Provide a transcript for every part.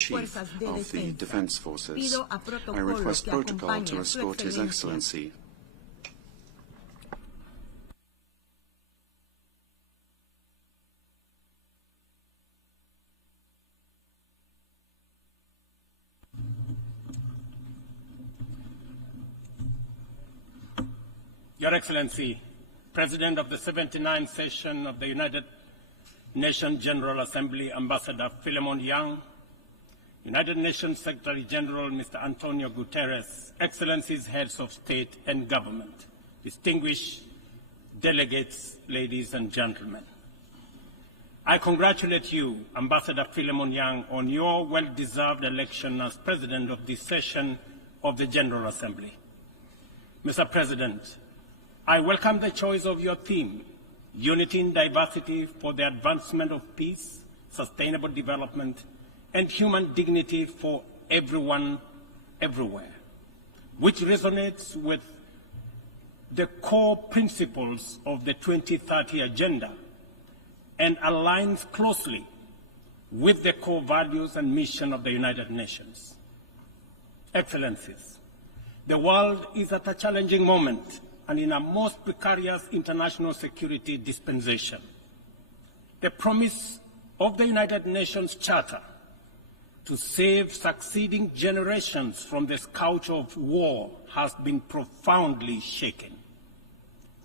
Chief of the Defense Forces. I request protocol to escort His Excellency. Your Excellency, President of the 79th session of the United Nations General Assembly, Ambassador Philemon Yang, United Nations Secretary General Mr. Antonio Guterres, Excellencies, Heads of State and Government, distinguished delegates, ladies and gentlemen. I congratulate you, Ambassador Philemon Yang, on your well-deserved election as President of this session of the General Assembly. Mr. President, I welcome the choice of your theme, Unity in Diversity for the Advancement of Peace, Sustainable Development, and Human Dignity for Everyone, Everywhere, which resonates with the core principles of the 2030 Agenda and aligns closely with the core values and mission of the United Nations. Excellencies, the world is at a challenging moment and in a most precarious international security dispensation. The promise of the United Nations Charter to save succeeding generations from the scourge of war has been profoundly shaken.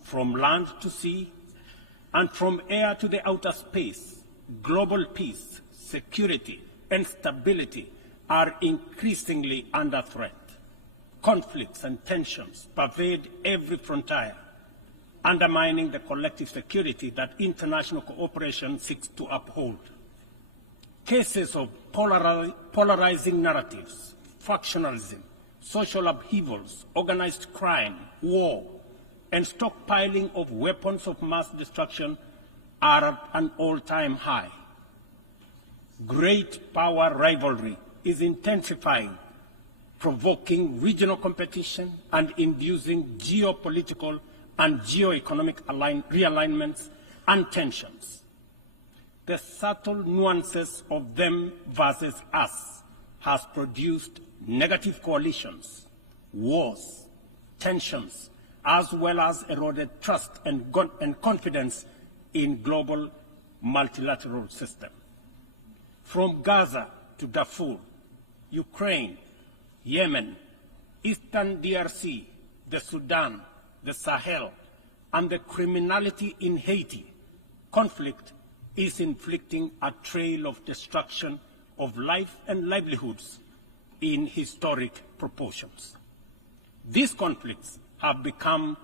From land to sea and from air to the outer space, global peace, security, and stability are increasingly under threat. Conflicts and tensions pervade every frontier, undermining the collective security that international cooperation seeks to uphold. Cases of polarizing narratives, factionalism, social upheavals, organized crime, war, and stockpiling of weapons of mass destruction are at an all-time high. Great power rivalry is intensifying, provoking regional competition and inducing geopolitical and geoeconomic realignments and tensions. The subtle nuances of them versus us has produced negative coalitions, wars, tensions, as well as eroded trust and confidence in global multilateral system. From Gaza to Darfur, Ukraine, Yemen, Eastern DRC, the Sudan, the Sahel, and the criminality in Haiti, conflict is inflicting a trail of destruction of life and livelihoods in historic proportions. These conflicts have become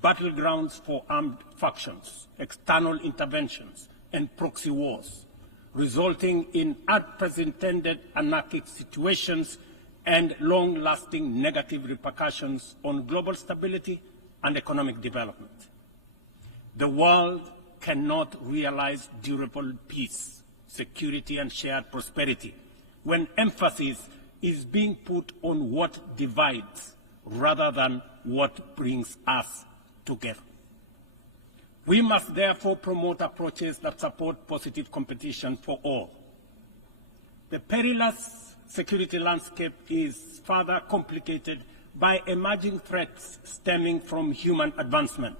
battlegrounds for armed factions, external interventions, and proxy wars, resulting in unprecedented anarchic situations and long-lasting negative repercussions on global stability and economic development. The world cannot realize durable peace, security, and shared prosperity when emphasis is being put on what divides rather than what brings us together. We must therefore promote approaches that support positive competition for all. The perilous security landscape is further complicated by emerging threats stemming from human advancement.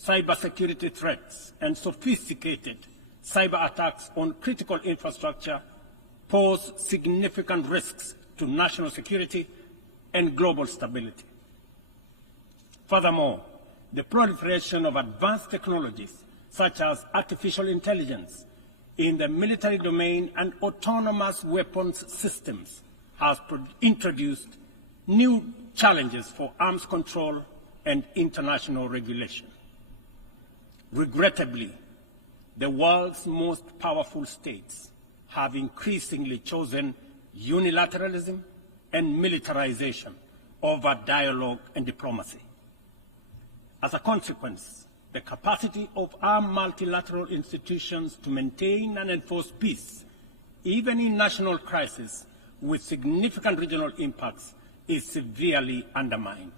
Cybersecurity threats and sophisticated cyber attacks on critical infrastructure pose significant risks to national security and global stability. Furthermore, the proliferation of advanced technologies such as artificial intelligence in the military domain and autonomous weapons systems has introduced new challenges for arms control and international regulation. Regrettably, the world's most powerful states have increasingly chosen unilateralism and militarization over dialogue and diplomacy. As a consequence, the capacity of our multilateral institutions to maintain and enforce peace, even in national crises with significant regional impacts, is severely undermined.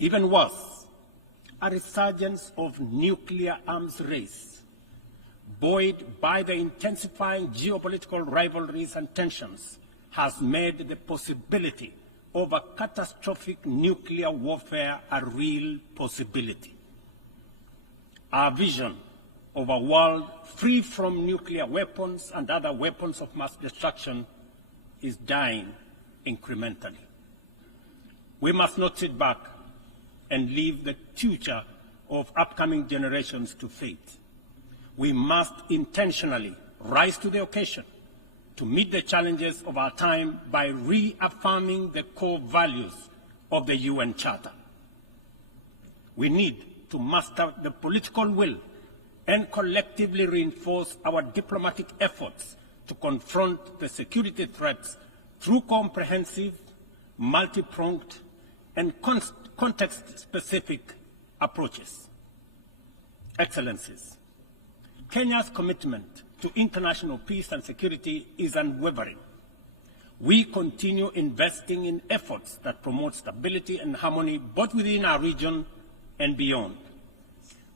Even worse, a resurgence of nuclear arms race, buoyed by the intensifying geopolitical rivalries and tensions, has made the possibility of a catastrophic nuclear warfare a real possibility. Our vision of a world free from nuclear weapons and other weapons of mass destruction is dying incrementally. We must not sit back and leave the future of upcoming generations to fate. We must intentionally rise to the occasion to meet the challenges of our time by reaffirming the core values of the UN Charter. We need to muster the political will and collectively reinforce our diplomatic efforts to confront the security threats through comprehensive, multi-pronged, and context-specific approaches. Excellencies, Kenya's commitment to international peace and security is unwavering. We continue investing in efforts that promote stability and harmony both within our region and beyond.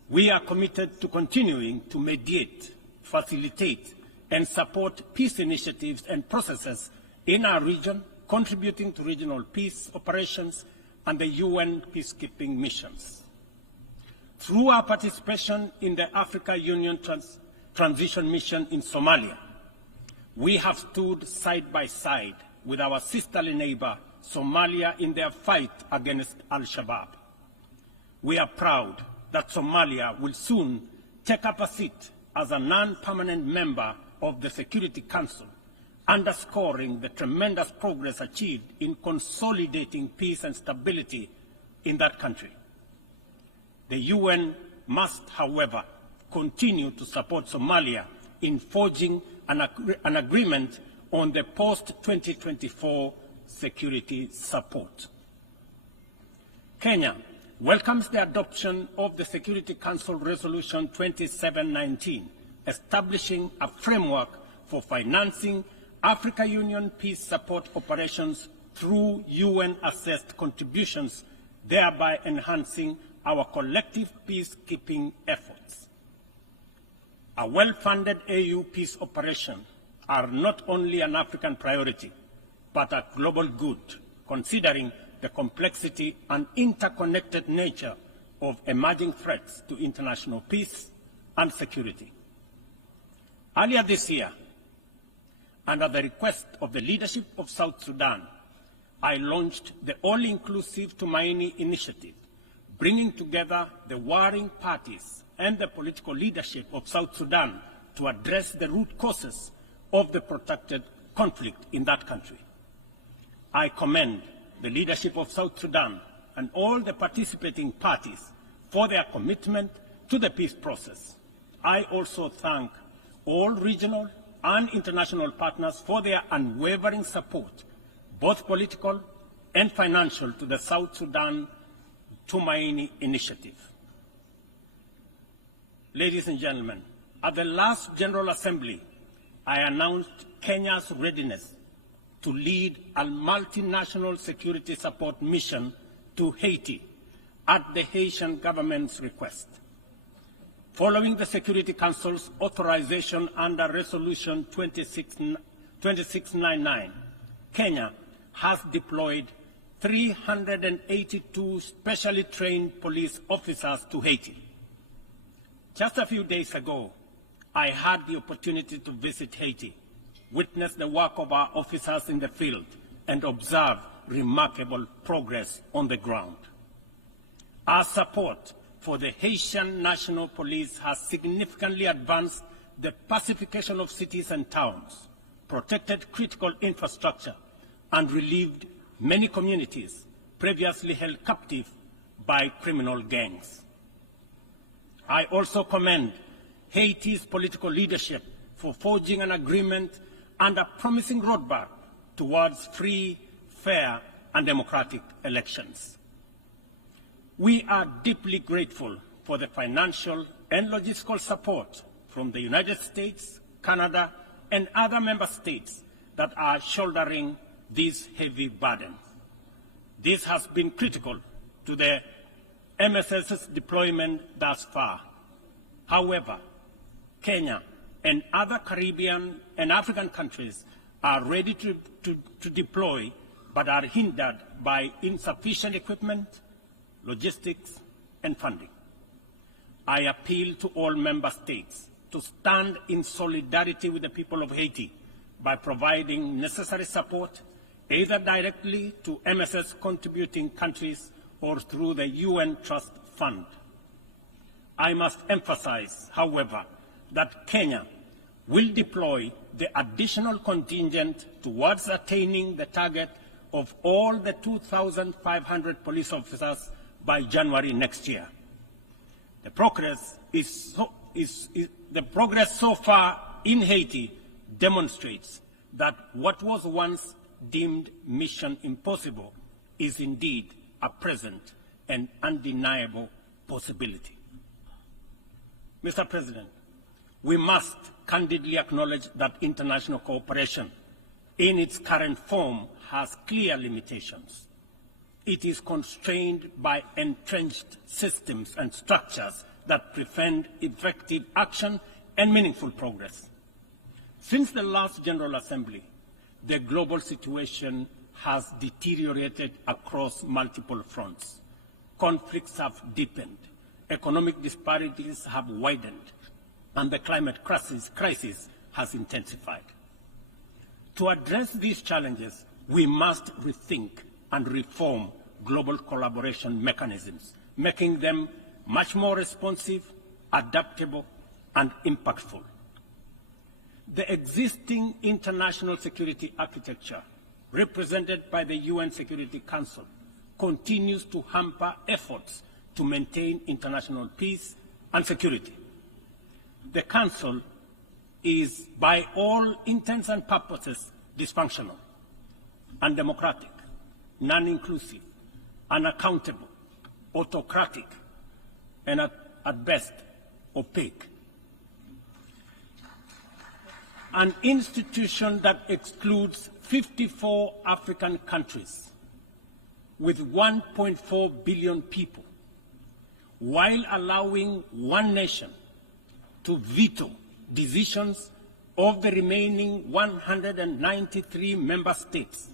We are committed to continuing to mediate, facilitate, and support peace initiatives and processes in our region, contributing to regional peace operations and the UN peacekeeping missions. Through our participation in the Africa Union Transition Mission in Somalia, we have stood side by side with our sisterly neighbor, Somalia, in their fight against Al-Shabaab. We are proud that Somalia will soon take up a seat as a non-permanent member of the Security Council, underscoring the tremendous progress achieved in consolidating peace and stability in that country. The UN must, however, continue to support Somalia in forging an agreement on the post-2024 security support. Kenya welcomes the adoption of the Security Council Resolution 2719, establishing a framework for financing Africa Union peace support operations through UN-assessed contributions, thereby enhancing our collective peacekeeping efforts. A well-funded AU peace operation are not only an African priority, but a global good, considering the complexity and interconnected nature of emerging threats to international peace and security. Earlier this year, and at the request of the leadership of South Sudan, I launched the All-Inclusive Tumaini Initiative, bringing together the warring parties and the political leadership of South Sudan to address the root causes of the protracted conflict in that country. I commend the leadership of South Sudan and all the participating parties for their commitment to the peace process. I also thank all regional and international partners for their unwavering support, both political and financial, to the South Sudan Tumaini Initiative. Ladies and gentlemen, at the last General Assembly, I announced Kenya's readiness to lead a multinational security support mission to Haiti at the Haitian government's request. Following the Security Council's authorization under Resolution 2699, Kenya has deployed 382 specially trained police officers to Haiti. Just a few days ago, I had the opportunity to visit Haiti, witness the work of our officers in the field, and observe remarkable progress on the ground. Our support for the Haitian National Police has significantly advanced the pacification of cities and towns, protected critical infrastructure, and relieved many communities previously held captive by criminal gangs. I also commend Haiti's political leadership for forging an agreement and a promising roadmap towards free, fair, and democratic elections. We are deeply grateful for the financial and logistical support from the United States, Canada, and other member states that are shouldering this heavy burden. This has been critical to the MSS's deployment thus far. However, Kenya and other Caribbean and African countries are ready to deploy, but are hindered by insufficient equipment, logistics, and funding. I appeal to all member states to stand in solidarity with the people of Haiti by providing necessary support, either directly to MSS contributing countries or through the UN Trust Fund. I must emphasize, however, that Kenya will deploy the additional contingent towards attaining the target of all the 2,500 police officers by January next year. The progress so far in Haiti demonstrates that what was once deemed mission impossible is indeed a present and undeniable possibility. Mr. President, we must candidly acknowledge that international cooperation in its current form has clear limitations. It is constrained by entrenched systems and structures that prevent effective action and meaningful progress. Since the last General Assembly, the global situation has deteriorated across multiple fronts. Conflicts have deepened, economic disparities have widened, and the climate crisis has intensified. To address these challenges, we must rethink and reform global collaboration mechanisms, making them much more responsive, adaptable, and impactful. The existing international security architecture, represented by the UN Security Council, continues to hamper efforts to maintain international peace and security. The Council is, by all intents and purposes, dysfunctional, undemocratic, non-inclusive, unaccountable, autocratic, and at best, opaque. An institution that excludes 54 African countries with 1.4 billion people, while allowing one nation to veto decisions of the remaining 193 member states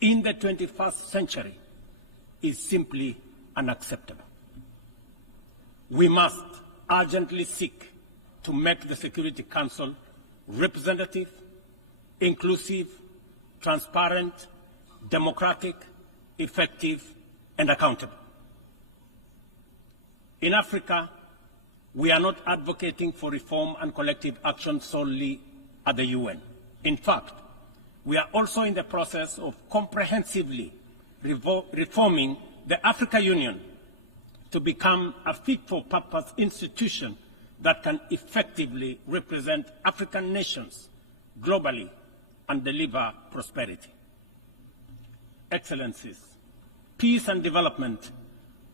in the 21st century, is simply unacceptable. We must urgently seek to make the Security Council representative, inclusive, transparent, democratic, effective, and accountable. In Africa, we are not advocating for reform and collective action solely at the UN. In fact, we are also in the process of comprehensively reforming the Africa Union to become a fit-for-purpose institution that can effectively represent African nations globally and deliver prosperity. Excellencies, peace and development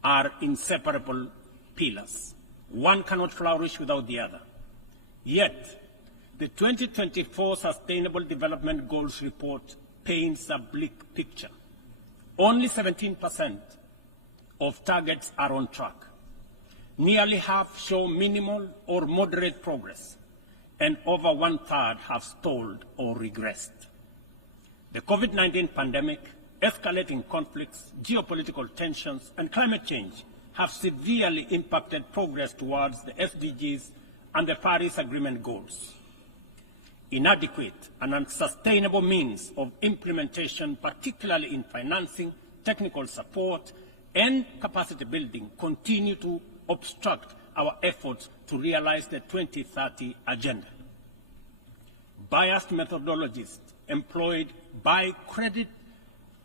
are inseparable pillars. One cannot flourish without the other. Yet, the 2024 Sustainable Development Goals report paints a bleak picture. Only 17% of targets are on track. Nearly half show minimal or moderate progress, and over one-third have stalled or regressed. The COVID-19 pandemic, escalating conflicts, geopolitical tensions, and climate change have severely impacted progress towards the SDGs and the Paris Agreement goals. Inadequate and unsustainable means of implementation, particularly in financing, technical support, and capacity building, continue to obstruct our efforts to realize the 2030 agenda. Biased methodologies employed by credit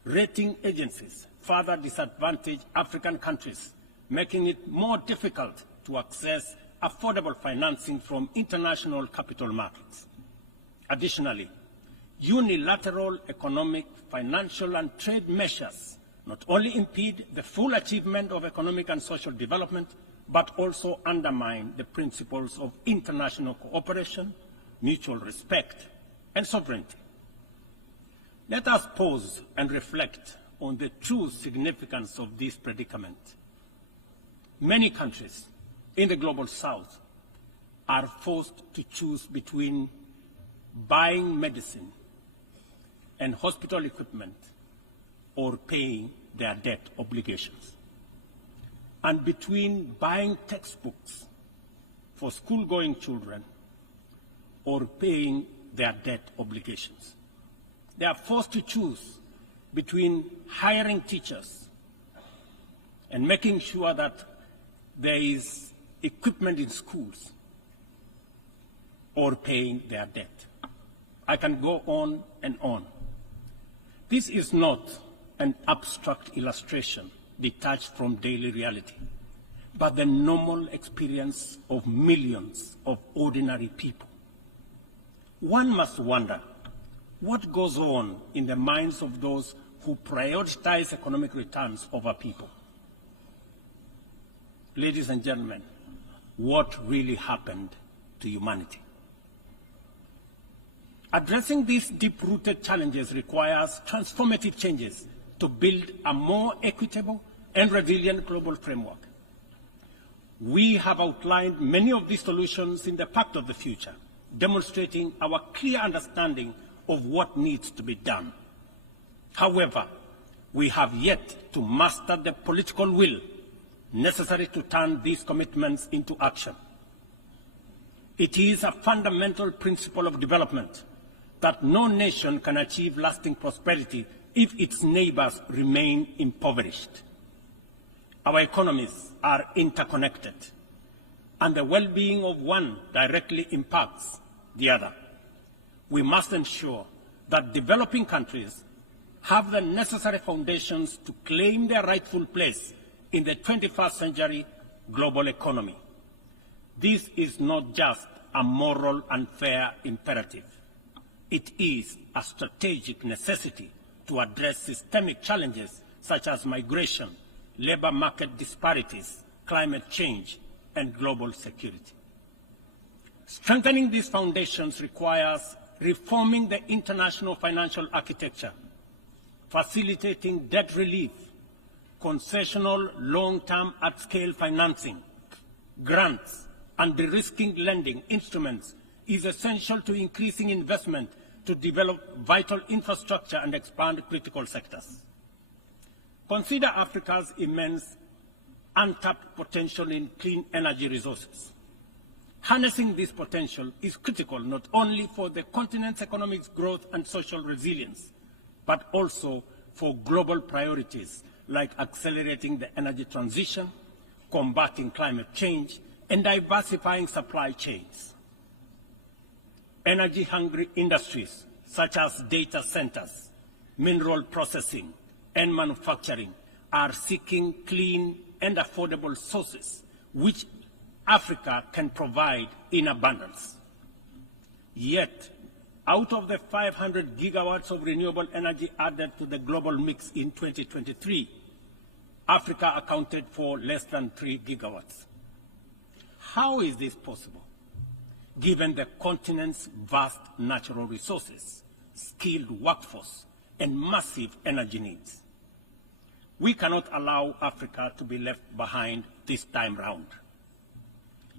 rating agencies further disadvantage African countries, making it more difficult to access affordable financing from international capital markets. Additionally, unilateral economic, financial, and trade measures not only impede the full achievement of economic and social development, but also undermine the principles of international cooperation, mutual respect, and sovereignty. Let us pause and reflect on the true significance of this predicament. Many countries in the Global South are forced to choose between buying medicine and hospital equipment or paying their debt obligations, and between buying textbooks for school-going children or paying their debt obligations. They are forced to choose between hiring teachers and making sure that there is equipment in schools or paying their debt. I can go on and on. This is not an abstract illustration detached from daily reality, but the normal experience of millions of ordinary people. One must wonder what goes on in the minds of those who prioritize economic returns over people. Ladies and gentlemen, what really happened to humanity? Addressing these deep-rooted challenges requires transformative changes to build a more equitable and resilient global framework. We have outlined many of these solutions in the Pact of the Future, demonstrating our clear understanding of what needs to be done. However, we have yet to master the political will necessary to turn these commitments into action. It is a fundamental principle of development that no nation can achieve lasting prosperity if its neighbors remain impoverished. Our economies are interconnected, and the well-being of one directly impacts the other. We must ensure that developing countries have the necessary foundations to claim their rightful place in the 21st century global economy. This is not just a moral and fair imperative. It is a strategic necessity to address systemic challenges such as migration, labor market disparities, climate change, and global security. Strengthening these foundations requires reforming the international financial architecture, facilitating debt relief, concessional long-term at-scale financing, grants, and de-risking lending instruments is essential to increasing investment to develop vital infrastructure and expand critical sectors. Consider Africa's immense untapped potential in clean energy resources. Harnessing this potential is critical not only for the continent's economic growth and social resilience, but also for global priorities like accelerating the energy transition, combating climate change, and diversifying supply chains. Energy-hungry industries such as data centers, mineral processing, and manufacturing are seeking clean and affordable sources which Africa can provide in abundance. Yet, out of the 500 gigawatts of renewable energy added to the global mix in 2023, Africa accounted for less than 3 gigawatts. How is this possible, given the continent's vast natural resources, skilled workforce, and massive energy needs? We cannot allow Africa to be left behind this time round.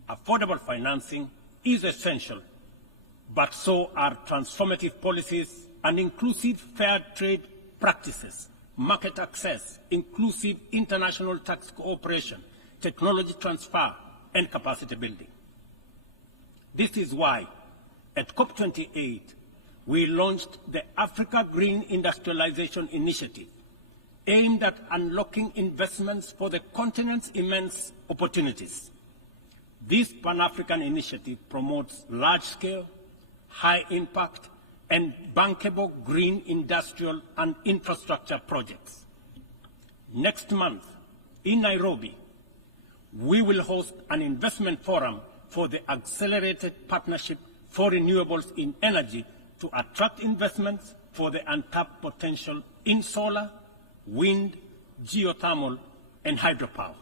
Affordable financing is essential, but so are transformative policies and inclusive fair trade practices, market access, inclusive international tax cooperation, technology transfer, and capacity building. This is why, at COP28, we launched the Africa Green Industrialization Initiative, aimed at unlocking investments for the continent's immense opportunities. This Pan-African initiative promotes large-scale, high-impact, and bankable green industrial and infrastructure projects. Next month, in Nairobi, we will host an investment forum for the Accelerated Partnership for Renewables in Energy to attract investments for the untapped potential in solar, wind, geothermal, and hydropower.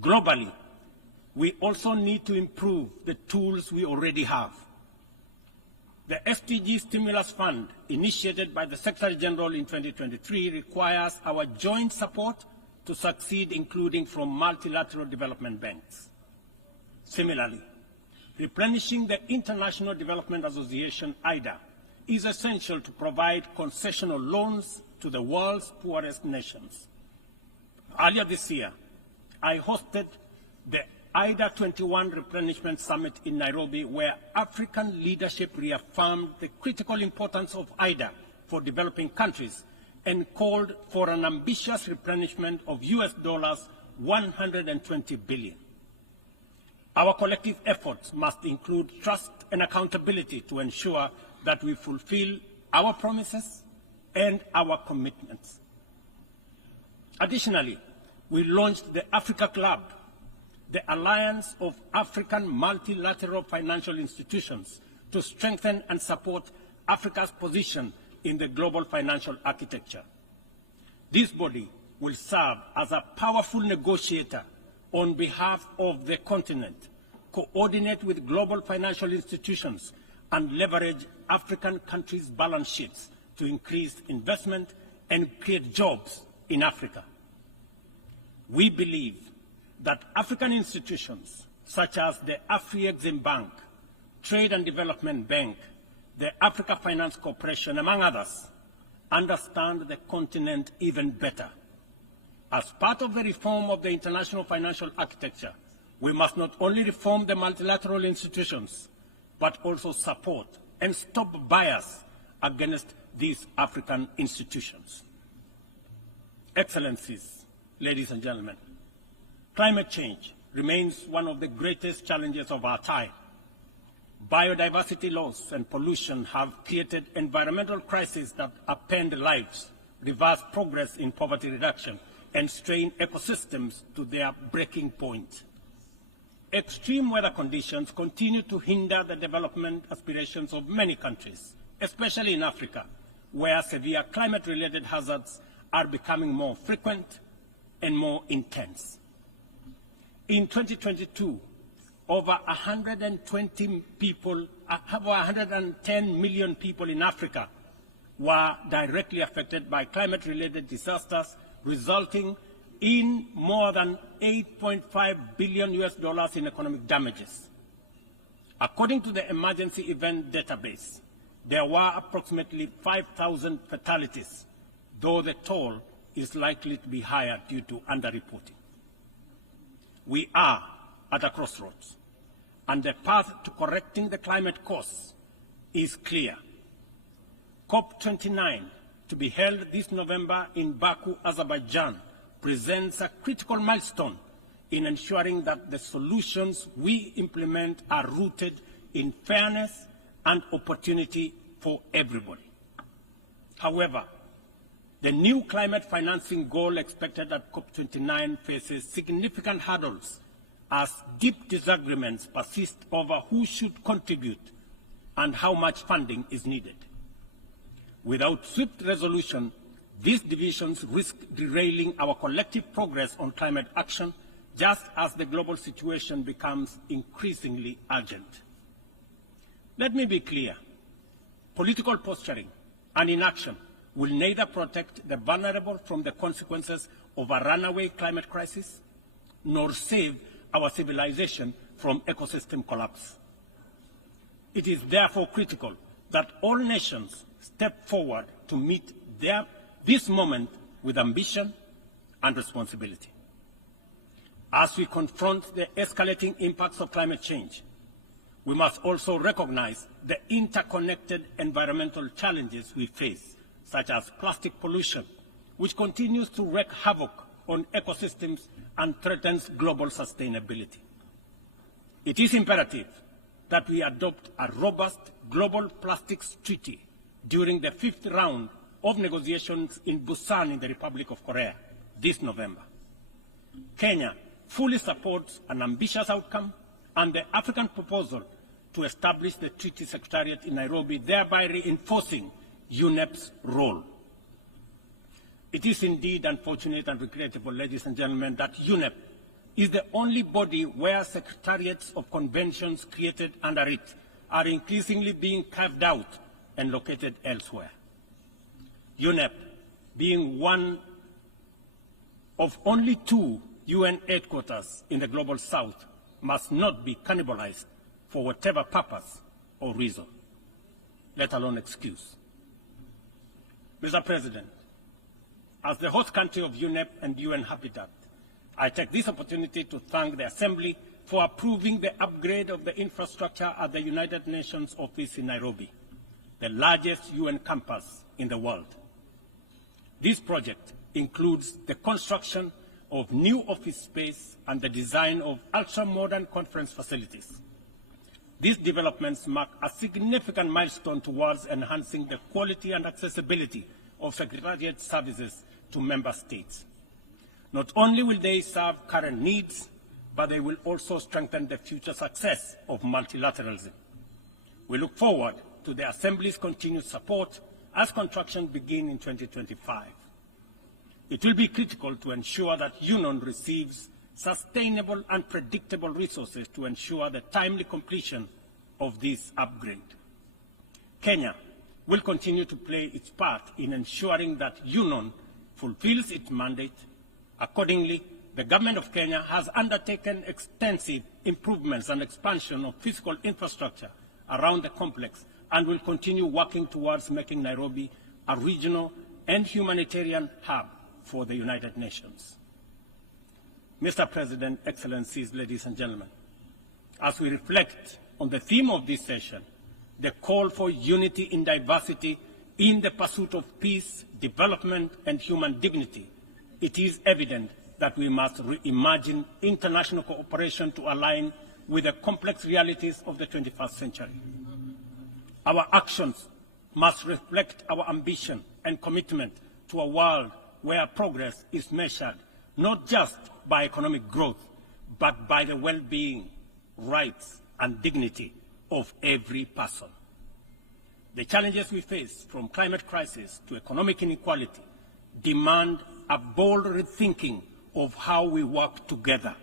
Globally, we also need to improve the tools we already have. The SDG Stimulus Fund, initiated by the Secretary General in 2023, requires our joint support to succeed, including from multilateral development banks. Similarly, Replenishing the International Development Association, IDA, is essential to provide concessional loans to the world's poorest nations. Earlier this year, I hosted the IDA 21 Replenishment Summit in Nairobi, where African leadership reaffirmed the critical importance of IDA for developing countries and called for an ambitious replenishment of US dollars 120 billion. Our collective efforts must include trust and accountability to ensure that we fulfill our promises and our commitments. Additionally, we launched the Africa Club, the alliance of African multilateral financial institutions, to strengthen and support Africa's position in the global financial architecture. This body will serve as a powerful negotiator on behalf of the continent, coordinate with global financial institutions, and leverage African countries' balance sheets to increase investment and create jobs in Africa. We believe that African institutions such as the Afri-Exim Bank, Trade and Development Bank, the Africa Finance Corporation, among others, understand the continent even better. As part of the reform of the international financial architecture, we must not only reform the multilateral institutions, but also support and stop bias against these African institutions. Excellencies, ladies and gentlemen, climate change remains one of the greatest challenges of our time. Biodiversity loss and pollution have created environmental crises that upend lives, reverse progress in poverty reduction, and strain ecosystems to their breaking point. Extreme weather conditions continue to hinder the development aspirations of many countries, especially in Africa, where severe climate-related hazards are becoming more frequent and more intense. In 2022, over 110 million people in Africa were directly affected by climate-related disasters, resulting in more than $8.5 billion in economic damages. According to the Emergency Event Database, there were approximately 5,000 fatalities, though the toll is likely to be higher due to underreporting. We are at a crossroads, and the path to correcting the climate course is clear. COP29, to be held this November in Baku, Azerbaijan, presents a critical milestone in ensuring that the solutions we implement are rooted in fairness and opportunity for everybody. However, the new climate financing goal expected at COP29 faces significant hurdles as deep disagreements persist over who should contribute and how much funding is needed. Without swift resolution, these divisions risk derailing our collective progress on climate action, just as the global situation becomes increasingly urgent. Let me be clear. Political posturing and inaction will neither protect the vulnerable from the consequences of a runaway climate crisis, nor save our civilization from ecosystem collapse. It is therefore critical that all nations step forward to meet this moment with ambition and responsibility. As we confront the escalating impacts of climate change, we must also recognize the interconnected environmental challenges we face, such as plastic pollution, which continues to wreak havoc on ecosystems and threatens global sustainability. It is imperative that we adopt a robust global plastics treaty during the 5th round of negotiations in Busan in the Republic of Korea this November. Kenya fully supports an ambitious outcome and the African proposal to establish the Treaty Secretariat in Nairobi, thereby reinforcing UNEP's role. It is indeed unfortunate and regrettable, ladies and gentlemen, that UNEP is the only body where secretariats of conventions created under it are increasingly being carved out and located elsewhere. UNEP, being one of only 2 UN headquarters in the Global South, must not be cannibalized for whatever purpose or reason, let alone excuse. Mr. President, as the host country of UNEP and UN Habitat, I take this opportunity to thank the Assembly for approving the upgrade of the infrastructure at the United Nations office in Nairobi, the largest UN campus in the world. This project includes the construction of new office space and the design of ultra-modern conference facilities. These developments mark a significant milestone towards enhancing the quality and accessibility of Secretariat services to member states. Not only will they serve current needs, but they will also strengthen the future success of multilateralism. We look forward to the Assembly's continued support as construction begins in 2025. It will be critical to ensure that UNON receives sustainable and predictable resources to ensure the timely completion of this upgrade. Kenya will continue to play its part in ensuring that UNON fulfills its mandate. Accordingly, the Government of Kenya has undertaken extensive improvements and expansion of physical infrastructure around the complex and will continue working towards making Nairobi a regional and humanitarian hub for the United Nations. Mr. President, Excellencies, ladies and gentlemen, as we reflect on the theme of this session, the call for unity in diversity in the pursuit of peace, development, and human dignity, it is evident that we must reimagine international cooperation to align with the complex realities of the 21st century. Our actions must reflect our ambition and commitment to a world where progress is measured not just by economic growth, but by the well-being, rights, and dignity of every person. The challenges we face, from climate crisis to economic inequality, demand a bold rethinking of how we work together,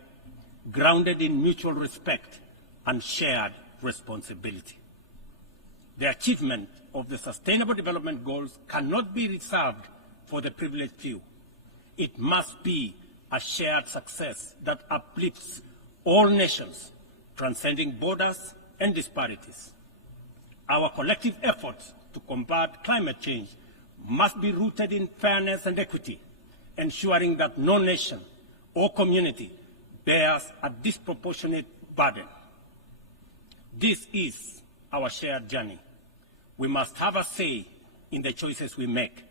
grounded in mutual respect and shared responsibility. The achievement of the Sustainable Development Goals cannot be reserved for the privileged few. It must be a shared success that uplifts all nations, transcending borders and disparities. Our collective efforts to combat climate change must be rooted in fairness and equity, ensuring that no nation or community bears a disproportionate burden. This is our shared journey. We must have a say in the choices we make.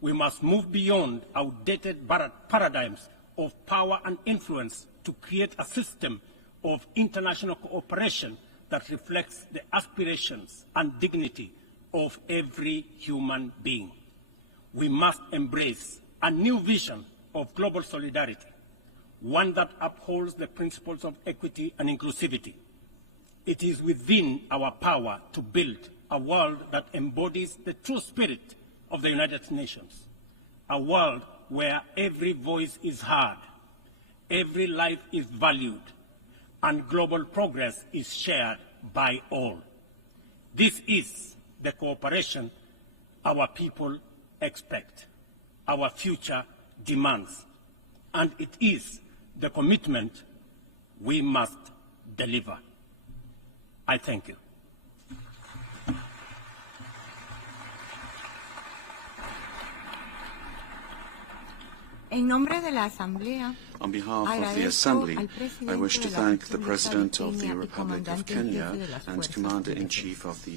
We must move beyond outdated paradigms of power and influence to create a system of international cooperation that reflects the aspirations and dignity of every human being. We must embrace a new vision of global solidarity, one that upholds the principles of equity and inclusivity. It is within our power to build a world that embodies the true spirit of the United Nations, a world where every voice is heard, every life is valued, and global progress is shared by all. This is the cooperation our people expect, our future demands, and it is the commitment we must deliver. I thank you. On behalf of the Assembly, I wish to thank the President of the Republic of Kenya and Commander-in-Chief of the